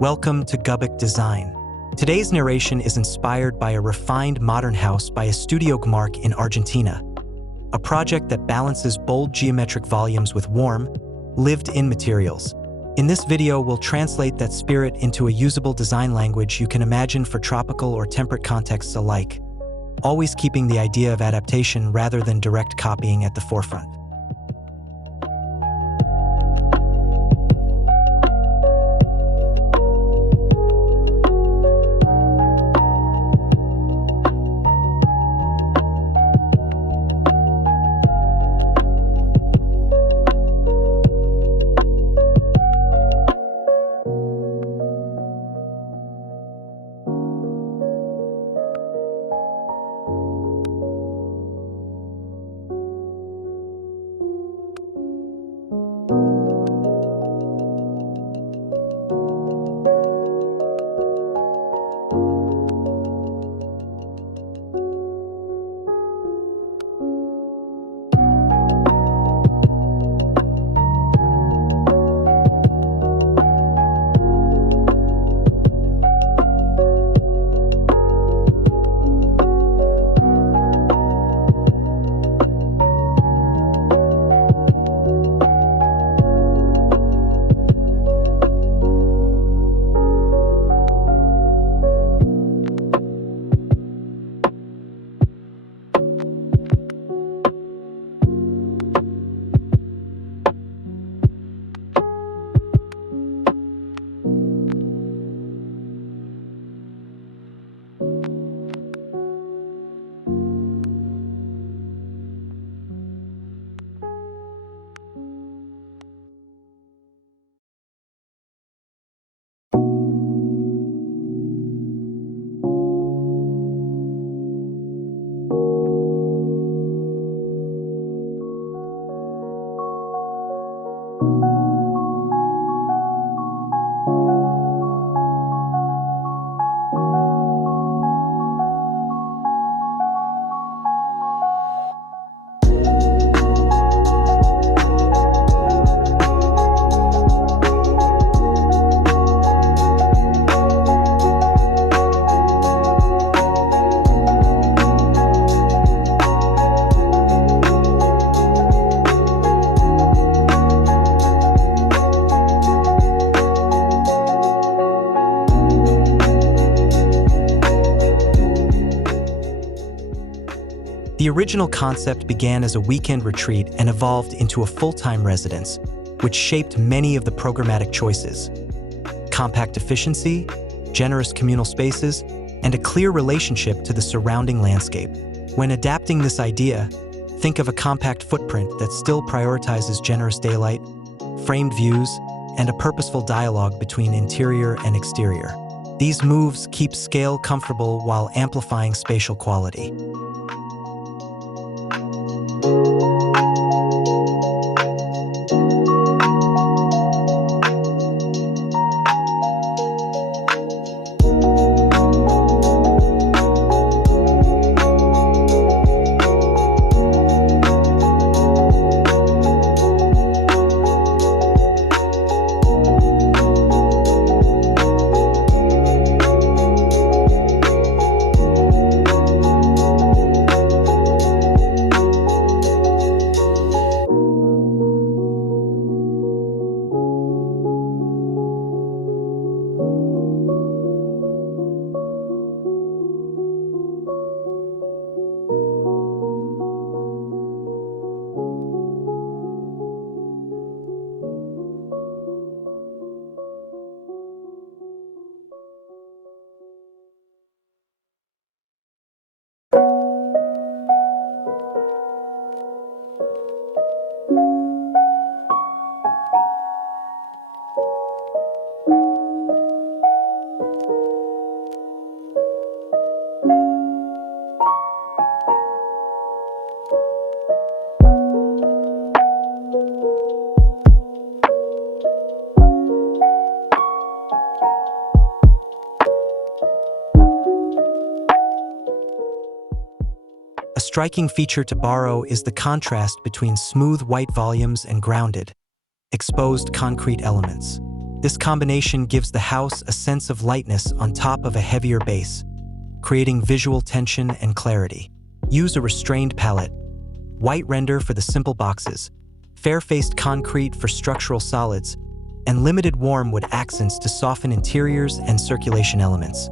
Welcome to GMARQ Design. Today's narration is inspired by a refined modern house by Estudio GMARQ in Argentina, a project that balances bold geometric volumes with warm, lived-in materials. In this video, we'll translate that spirit into a usable design language you can imagine for tropical or temperate contexts alike, always keeping the idea of adaptation rather than direct copying at the forefront. The original concept began as a weekend retreat and evolved into a full-time residence, which shaped many of the programmatic choices. Compact efficiency, generous communal spaces, and a clear relationship to the surrounding landscape. When adapting this idea, think of a compact footprint that still prioritizes generous daylight, framed views, and a purposeful dialogue between interior and exterior. These moves keep scale comfortable while amplifying spatial quality. A striking feature to borrow is the contrast between smooth white volumes and grounded, exposed concrete elements. This combination gives the house a sense of lightness on top of a heavier base, creating visual tension and clarity. Use a restrained palette, white render for the simple boxes, fair-faced concrete for structural solids, and limited warm wood accents to soften interiors and circulation elements.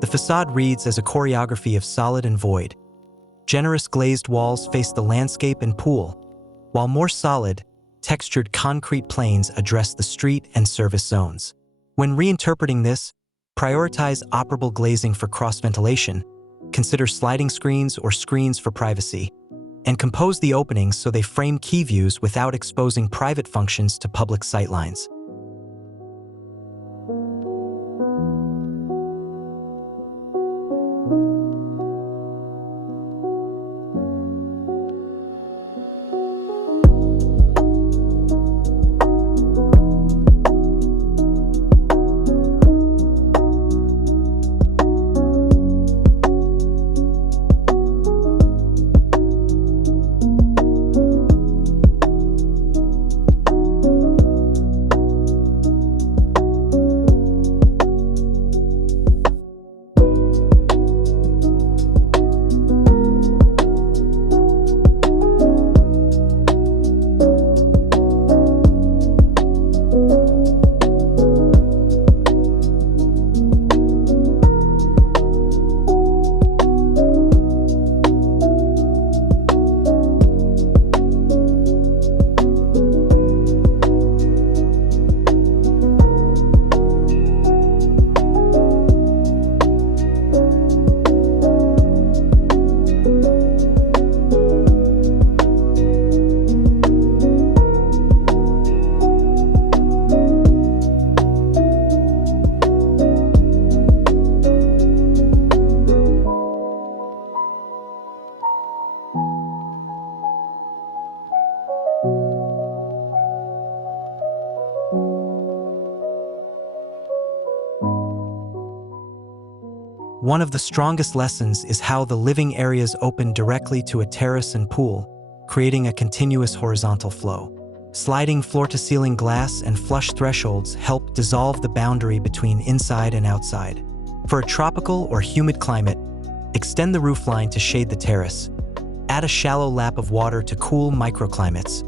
The facade reads as a choreography of solid and void. Generous glazed walls face the landscape and pool, while more solid, textured concrete planes address the street and service zones. When reinterpreting this, prioritize operable glazing for cross-ventilation, consider sliding screens or screens for privacy, and compose the openings so they frame key views without exposing private functions to public sightlines. One of the strongest lessons is how the living areas open directly to a terrace and pool, creating a continuous horizontal flow. Sliding floor-to-ceiling glass and flush thresholds help dissolve the boundary between inside and outside. For a tropical or humid climate, extend the roofline to shade the terrace, add a shallow lap of water to cool microclimates,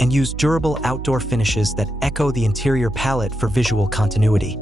and use durable outdoor finishes that echo the interior palette for visual continuity.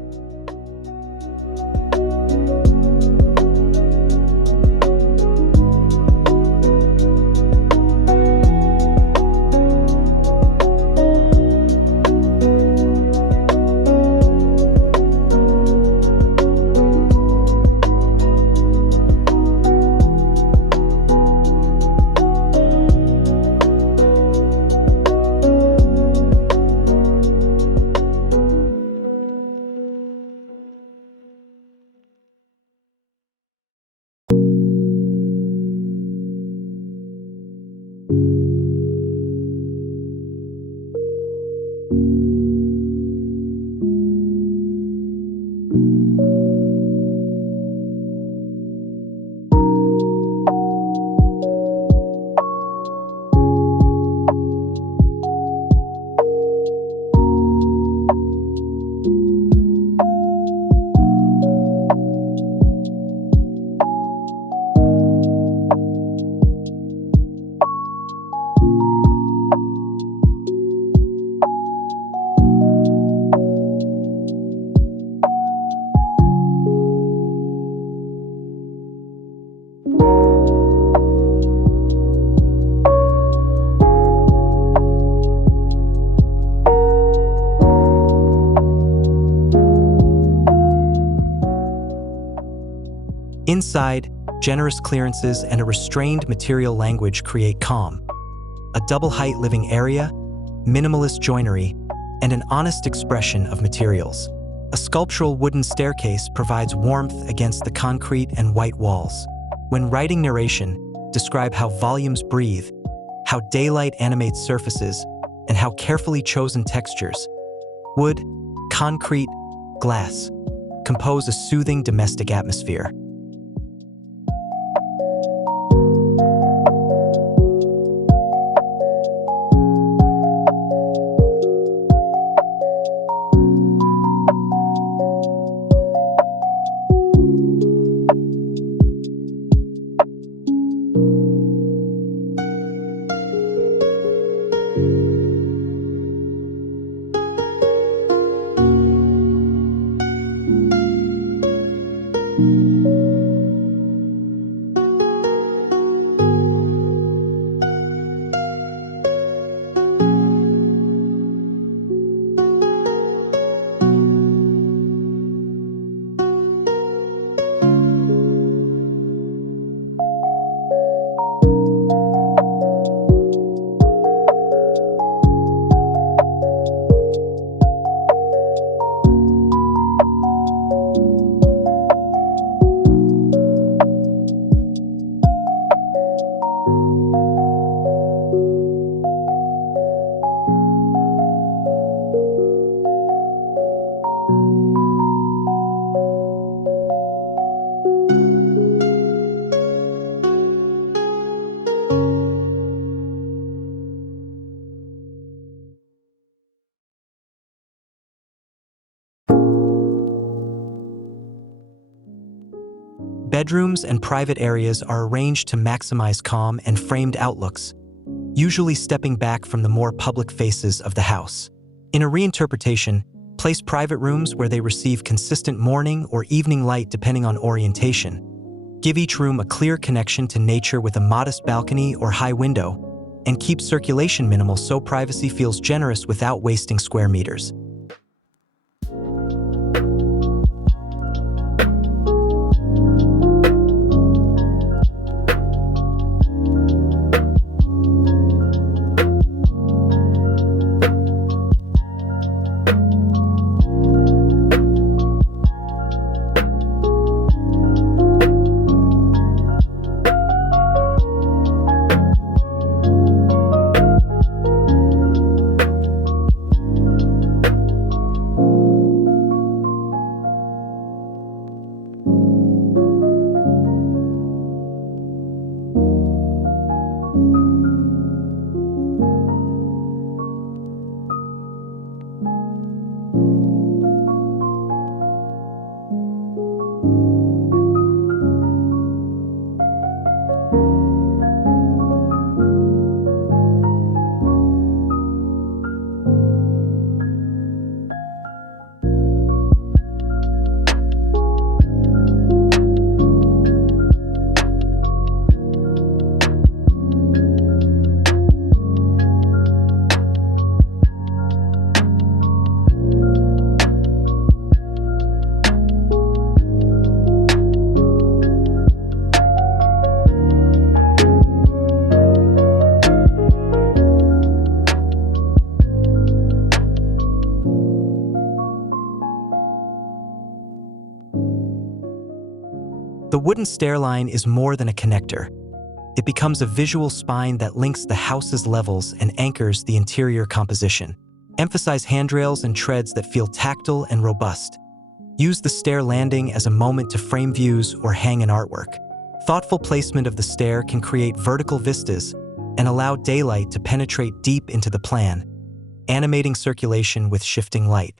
Inside, generous clearances and a restrained material language create calm. A double-height living area, minimalist joinery, and an honest expression of materials. A sculptural wooden staircase provides warmth against the concrete and white walls. When writing narration, describe how volumes breathe, how daylight animates surfaces, and how carefully chosen textures, wood, concrete, glass, compose a soothing domestic atmosphere. Bedrooms and private areas are arranged to maximize calm and framed outlooks, usually stepping back from the more public faces of the house. In a reinterpretation, place private rooms where they receive consistent morning or evening light depending on orientation. Give each room a clear connection to nature with a modest balcony or high window, and keep circulation minimal so privacy feels generous without wasting square meters. The wooden stair line is more than a connector. It becomes a visual spine that links the house's levels and anchors the interior composition. Emphasize handrails and treads that feel tactile and robust. Use the stair landing as a moment to frame views or hang an artwork. Thoughtful placement of the stair can create vertical vistas and allow daylight to penetrate deep into the plan, animating circulation with shifting light.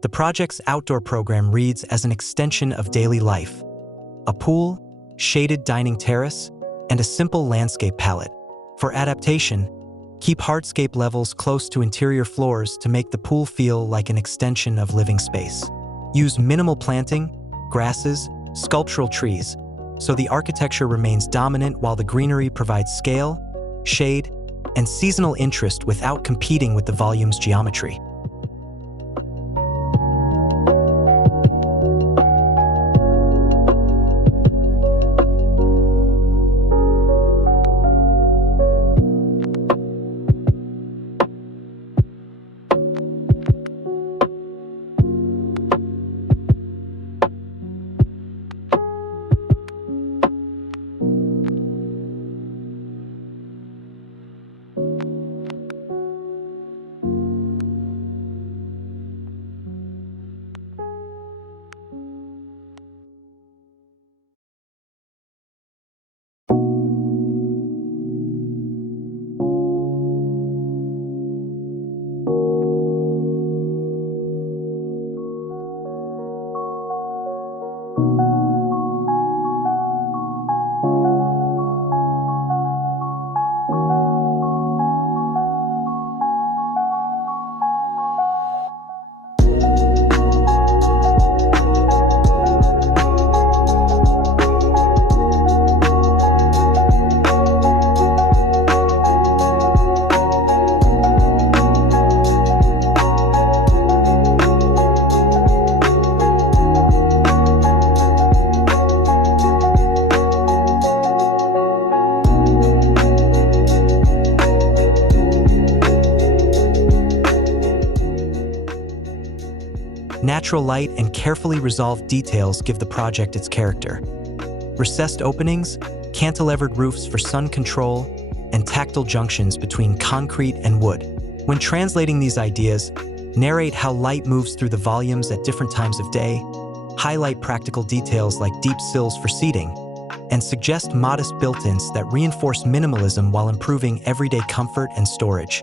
The project's outdoor program reads as an extension of daily life: a pool, shaded dining terrace, and a simple landscape palette. For adaptation, keep hardscape levels close to interior floors to make the pool feel like an extension of living space. Use minimal planting, grasses, sculptural trees, so the architecture remains dominant while the greenery provides scale, shade, and seasonal interest without competing with the volume's geometry. Natural light and carefully resolved details give the project its character. Recessed openings, cantilevered roofs for sun control, and tactile junctions between concrete and wood. When translating these ideas, narrate how light moves through the volumes at different times of day, highlight practical details like deep sills for seating, and suggest modest built-ins that reinforce minimalism while improving everyday comfort and storage.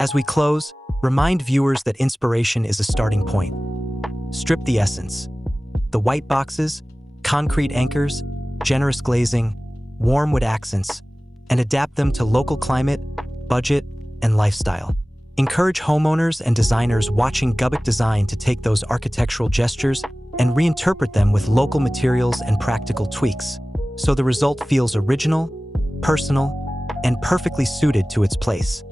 As we close, remind viewers that inspiration is a starting point. Strip the essence: the white boxes, concrete anchors, generous glazing, warm wood accents, and adapt them to local climate, budget, and lifestyle. Encourage homeowners and designers watching GMARQ Design to take those architectural gestures and reinterpret them with local materials and practical tweaks, so the result feels original, personal, and perfectly suited to its place.